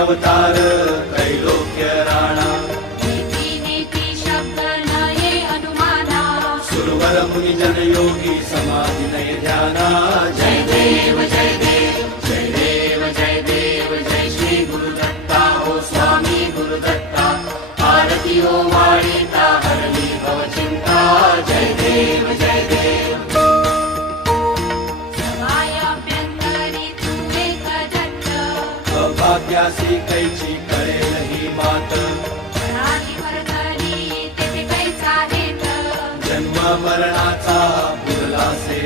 अवतार त्रैलोक्य राणा सुरवर मुनि जन योगी समाधि नय ध्याना जय देव जय देव जय देव जय देव जय श्री गुरुदत्ता हो स्वामी गुरुदत्ता आरती हो वाणीता हरली भव चिंता जय देव जय देव अभाग्यासी कैची कळेल ही बात जन्म मरणाचा पुरला से